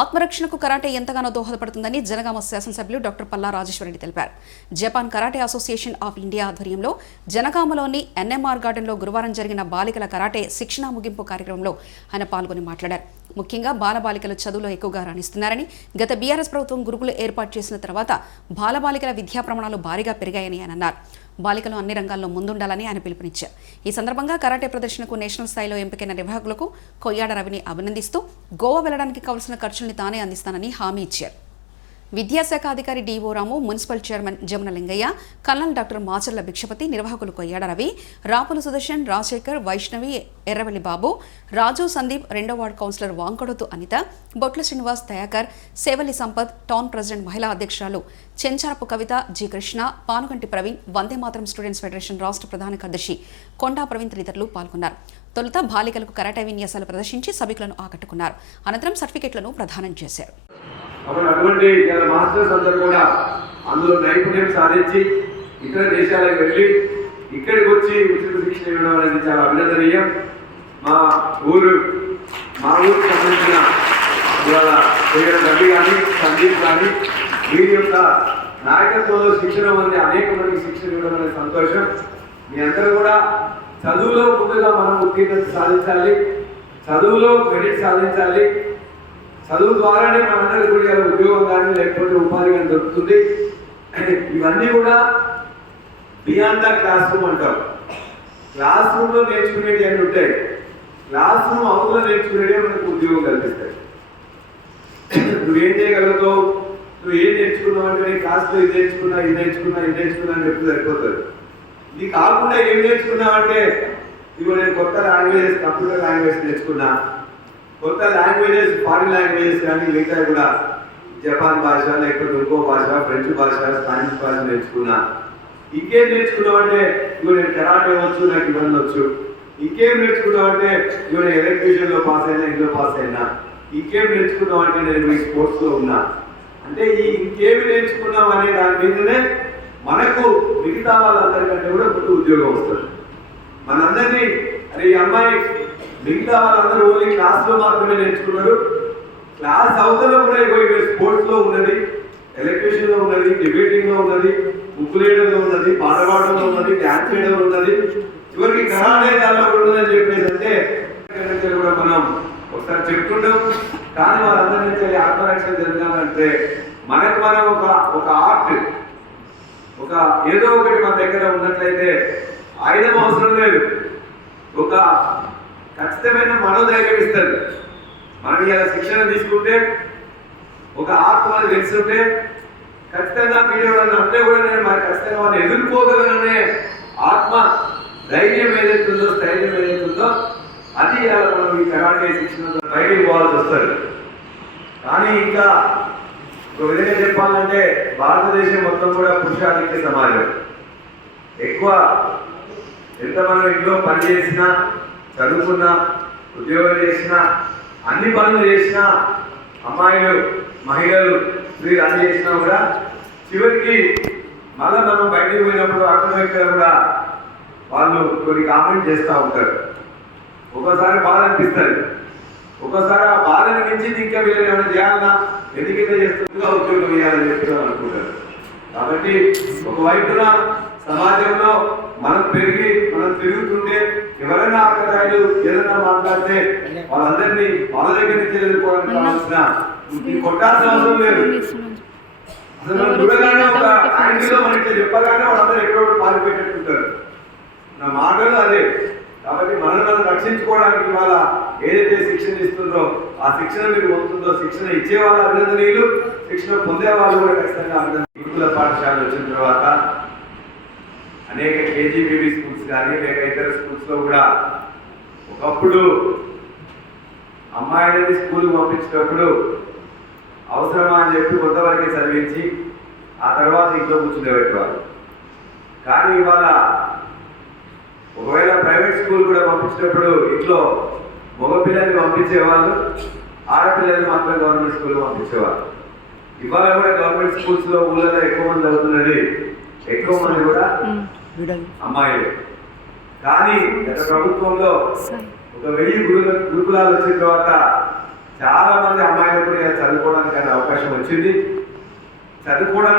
ఆత్మరక్షణకు karate ఎంతగానో దోహదపడుతుందని జనగామ శాసనసభ్యులు డాక్టర్ పల్లా రాజేశ్వరరెడ్డి తెలిపారు. Japan karate association of India ఆధ్వర్యంలో జనగామలోని ఎన్ఎంఆర్ గార్డెన్లో గురువారం జరిగిన బాలికల కరాటే శిక్షణా ముగింపు కార్యక్రమంలో ఆయన పాల్గొని మాట్లాడారు. ముఖ్యంగా బాలబాలికలు చదువులో ఎక్కువగా రాణిస్తున్నారని, గత బీఆర్ఎస్ ప్రభుత్వం గురుకులు ఏర్పాటు చేసిన తర్వాత బాలబాలికల విద్యా ప్రమాణాలు భారీగా పెరిగాయని ఆయన అన్నారు. బాలికలు అన్ని రంగాల్లో ముందుండాలని ఆయన పిలుపునిచ్చారు. ఈ సందర్భంగా కరాటే ప్రదర్శనకు నేషనల్ స్థాయిలో ఎంపికైన నిర్వాహకులకు కొయ్యాడ రవిని అభినందిస్తూ గోవా వెళ్లడానికి కావలసిన ఖర్చుల్ని తానే అందిస్తానని హామీ ఇచ్చారు. విద్యాశాఖ అధికారి DO Ramu, municipal chairman Jamuna Lingaiah, colonel doctor Macherla Bhikshapathi, నిర్వాహకులు కొయ్యాడ రవి, రాపుల సుదర్శన్, రాజశేఖర్, వైష్ణవి, ఎర్రవెల్లి బాబు, రాజు, సందీప్, 2వ వార్డు కౌన్సిలర్ వాంకడోతు అనిత, బొట్ల శ్రీనివాస్, దయాకర్, సేవల్లి సంపత్, టౌన్ ప్రెసిడెంట్ మహిళా అధ్యక్షురాలు చెంచారపు కవిత, G Krishna, Panuganti Praveen, Vande Mataram students federation రాష్ట్ర ప్రధాన కార్యదర్శి కొండా ప్రవీణ్ తదితరులు పాల్గొన్నారు. తొలుత బాలికలకు కరాటే విన్యాసాలు ప్రదర్శించి సభికులను ఆకట్టుకున్నారు. అనంతరం సర్టిఫికెట్లను ప్రదానం చేశారు. అటువంటి మాస్టర్స్ అందరూ కూడా అందులో నైపుణ్యం సాధించి ఇతర దేశాలకు వెళ్ళి ఇక్కడికి వచ్చి ఉచిత శిక్షణ ఇవ్వడం అనేది చాలా అభినందనీయం. మా ఊరికి సంబంధించిన ఇవాళ రవి కానీ, సందీప్ కానీ వీరి యొక్క నాయకత్వంలో శిక్షణ మంది అనేక మందికి శిక్షణ ఇవ్వడం అనేది సంతోషం. మీ అందరూ కూడా చదువులో ముందుగా మనం ఉత్తీర్ణత సాధించాలి, చదువులో క్రెడిట్ సాధించాలి. చదువు ద్వారానే మనందరికీ కూడా ఉద్యోగం కానీ లేకపోతే ఉపాధి కానీ దొరుకుతుంది. ఇవన్నీ కూడా బియాండ్ ద క్లాస్ రూమ్ అంటాం. క్లాస్ రూమ్లో నేర్చుకునేవి అన్నీ ఉంటాయి, క్లాస్ రూమ్ అవుట్లో నేర్చుకునేవి మనకు ఉద్యోగం కల్పిస్తాయి. నువ్వేం చేయగలుగుతావు, నువ్వు ఏం నేర్చుకున్నావు అంటే నేను క్లాస్లో ఇది నేర్చుకున్నా అని చెప్తే సరిపోతుంది. ఇది కాకుండా ఏం నేర్చుకున్నావు అంటే ఇవి నేను కొత్త లాంగ్వేజెస్, కంప్యూటర్ లాంగ్వేజ్ నేర్చుకున్నా, కొత్త లాంగ్వేజెస్, ఫారిన్ లాంగ్వేజెస్ కానీ మిగతా కూడా జపాన్ భాష లేకపోతే ఇంకో భాష, ఫ్రెంచ్ భాష, స్పానిష్ భాష నేర్చుకున్నా. ఇంకేం నేర్చుకున్నావు అంటే ఇవి నేను కరాటే వచ్చు, నాకు ఇవన్నీ వచ్చు. ఇంకేం నేర్చుకున్నావు అంటే ఇవి నేను ఎలక్ట్రీషియన్లో పాస్ అయినా, ఇందులో పాస్ అయినా. ఇంకేం నేర్చుకున్నావు అంటే నేను ఈ స్పోర్ట్స్లో ఉన్నా. అంటే ఈ ఇంకేమి నేర్చుకున్నాం అనే దాని మీదనే మనకు మిగతా వాళ్ళందరికంటే కూడా ముందు ఉద్యోగం వస్తుంది. మనందరినీ అరే ఈ అమ్మాయి మిగతా వాళ్ళందరూ ఓన్లీ క్లాస్లో మాత్రమే నేర్చుకున్నారు, క్లాస్ అవతల కూడా స్పోర్ట్స్లో ఉన్నది, ఎలక్ట్రీషియన్లో ఉన్నది, డిబేటింగ్లో ఉన్నది, ఉప్పులేయడంలో ఉన్నది, పాట పాడడంలో ఉన్నది, డ్యాన్స్ చేయడంలో ఉన్నది, చివరికి కరాటే దానిలో ఉన్నదని చెప్పేసి అంటే కూడా మనం ఒకసారి చెప్తుంటాం. కానీ వాళ్ళందరి నుంచి ఆత్మరక్షణ జరగాలంటే మనకు మనం ఒక ఆర్ట్, ఒక ఏదో ఒకటి మన దగ్గర ఉన్నట్లయితే ఆయుధం అవసరం లేదు, ఒక ఖచ్చితమైన మనోధైర్యం ఇస్తారు. మనం ఇలా శిక్షణ తీసుకుంటే ఒక ఆత్మ మనకు తెలుసుంటే ఖచ్చితంగా వీడియో అంటే కూడా నేను మరి ఖచ్చితంగా వాళ్ళు ఎదుర్కోగలననే ఆత్మ ధైర్యం ఏదైతుందో, స్థైర్యం ఏదైతుందో అది మనం ఈ కరాటే శిక్షణ బయటికి పోవాల్సి వస్తుంది. కానీ ఇంకా ఒక విధంగా చెప్పాలంటే భారతదేశం మొత్తం కూడా పురుషాధిక్య సమాజం. ఎక్కువ ఎంత మనం ఇంట్లో పని చేసినా, చదువుకున్నా, ఉద్యోగం చేసినా, అన్ని పనులు చేసినా, అమ్మాయిలు, మహిళలు, స్త్రీలు అన్ని చేసినా కూడా చివరికి మళ్ళీ మనం బయటకు పోయినప్పుడు అక్కడ ఇక్కడ కూడా వాళ్ళు కొన్ని కామెంట్ చేస్తూ ఉంటారు. ఒక్కోసారి బాధ అనిపిస్తుంది, ఒక్కోసారి ఆ బాధని మించి ఇంకా వీళ్ళు ఏమైనా చేయాలన్నా ఎందుకైతే చేస్తుందిగా ఉద్యోగం వేయాలని చెప్తున్నాం అనుకుంటారు. కాబట్టి ఒకవైపున సమాజంలో మనం తిరుగుతుంటే ఎవరైనా ఆకతాయిలు ఏదైనా మాట్లాడితే వాళ్ళందరినీ వాళ్ళ దగ్గర నుంచి ఎదుర్కోవడానికి కావాల్సిన కొట్టాల్సిన అవసరం లేదు. అసలు మనం చూడగానే ఒక యాంగిల్లో మనకి చెప్పగానే వాళ్ళందరూ ఎక్కడో పారిపోయేటట్టుంటారు. నా మాటలు అదే. కాబట్టి మనం రక్షించుకోవడానికి వాళ్ళ ఏదైతే శిక్షణ ఇస్తుందో ఆ శిక్షణ మీకు వస్తుందో, శిక్షణ ఇచ్చే వాళ్ళ అభినందనీయులు, శిక్షణ పొందే వాళ్ళు కూడా ఖచ్చితంగా అభినందనీయులు. గురుకుల పాఠశాలలు వచ్చిన తర్వాత అనేక కేజీబీబీ స్కూల్స్ కానీ లేక ఇతర స్కూల్స్లో కూడా ఒకప్పుడు అమ్మాయిలని స్కూల్కి పంపించేటప్పుడు అవసరమా అని చెప్పి కొంతవరకే చదివించి ఆ తర్వాత ఇంట్లో కూర్చునేవారు. కానీ ఇవాళ ఒకవేళ ప్రైవేట్ స్కూల్ కూడా పంపించేటప్పుడు ఇంట్లో మగపిల్లల్ని పంపించేవాళ్ళు, ఆడపిల్లల్ని మాత్రం గవర్నమెంట్ స్కూల్ పంపించేవాళ్ళు. ఇవాళ కూడా గవర్నమెంట్ స్కూల్స్లో ఊళ్ళలో ఎక్కువ మంది అవుతున్నది, ఎక్కువ మంది కూడా అమ్మాయిలు. కానీ గత ప్రభుత్వంలో ఒక 1000 గురుకులాలు వచ్చిన తర్వాత చాలా మంది అమ్మాయిలు కూడా చదువుకోవడానికి అవకాశం వచ్చింది. చదువుకోవడానికి